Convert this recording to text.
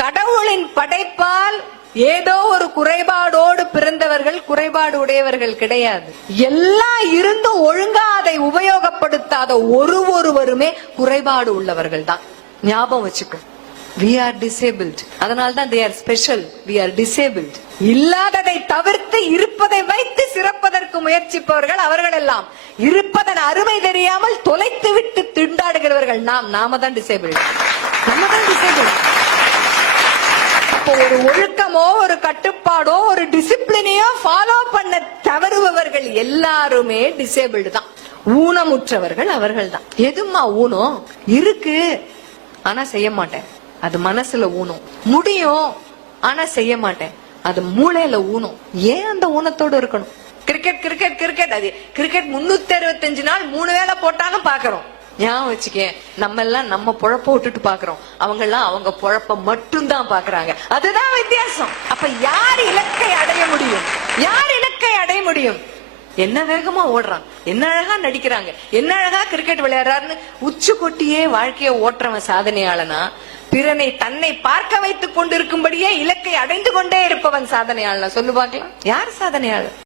கடவுளின் படைப்பால் ஏதோ ஒரு குறைபாடோடு பிறந்தவர்கள் குறைபாடு உடையவர்கள் கிடையாது. எல்லாம் இருந்தும் ஒழுங்கா அதை உபயோகப்படுத்தாத ஒரு ஒருவருமே குறைபாடு உள்ளவர்கள் தான். ஞாபகம் வச்சுக்கோ. வி ஆர் டிசேபிள்ட் அதனால தான் they are special we are disabled இல்லாததை தவிர்த்து இருப்பதை வைத்து சிறப்பதற்கு முயற்சிப்பவர்கள் அவர்கள் எல்லாம் இருப்பதன் அருமை தெரியாமல் தொலைத்து விட்டு திண்டாடுகிறவர்கள் நாம். நாம தான் டிசேபிள் நம்ம தான் டிசேபிள் அப்போ ஒரு ஒழுக்கமோ ஒரு கட்டுப்பாடோ ஒரு டிசிப்ளினையோ ஃபாலோ பண்ண தவறுபவர்கள் எல்லாருமே டிசேபிள்டு தான். ஊனமுற்றவர்கள் அவர்கள் தான் எதுமா ஊனம்? இருக்கு. ஆனா செய்ய மாட்டேன். அது மனசுல ஊனம். முடியும் ஆனா செய்ய மாட்டேன். அது மூளையில ஊனம். ஏன் அந்த ஊனத்தோடு இருக்கணும்? கிரிக்கெட் கிரிக்கெட் கிரிக்கெட் அது கிரிக்கெட் முன்னூத்தி அறுபத்தஞ்சு நாள் மூணு வேளை போட்டாலும் பாக்குறோம் ஞாபகம் வச்சுக்க நம்ம எல்லாம் நம்ம பொழப்ப விட்டுட்டு பாக்குறோம். அவங்க எல்லாம் அவங்க பொழப்ப மட்டும் தான் பாக்குறாங்க. அதுதான் வித்தியாசம். அப்ப யார் இலக்கை அடைய முடியும்? யார் இலக்கை அடைய முடியும்? என்ன வேகமா ஓடுறான்? என்ன அழகா நடிக்கிறாங்க? என்ன அழகா கிரிக்கெட் விளையாடுறாருன்னு உச்சு கொட்டியே வாழ்க்கைய ஓட்டுறவன் சாதனையாளனா? பிறனை தன்னை பார்க்க வைத்துக் கொண்டிருக்கும்படியே இலக்கை அடைந்து கொண்டே இருப்பவன் சாதனையாளனா? சொல்லு பார்க்கலாம். யார் சாதனையாளர்?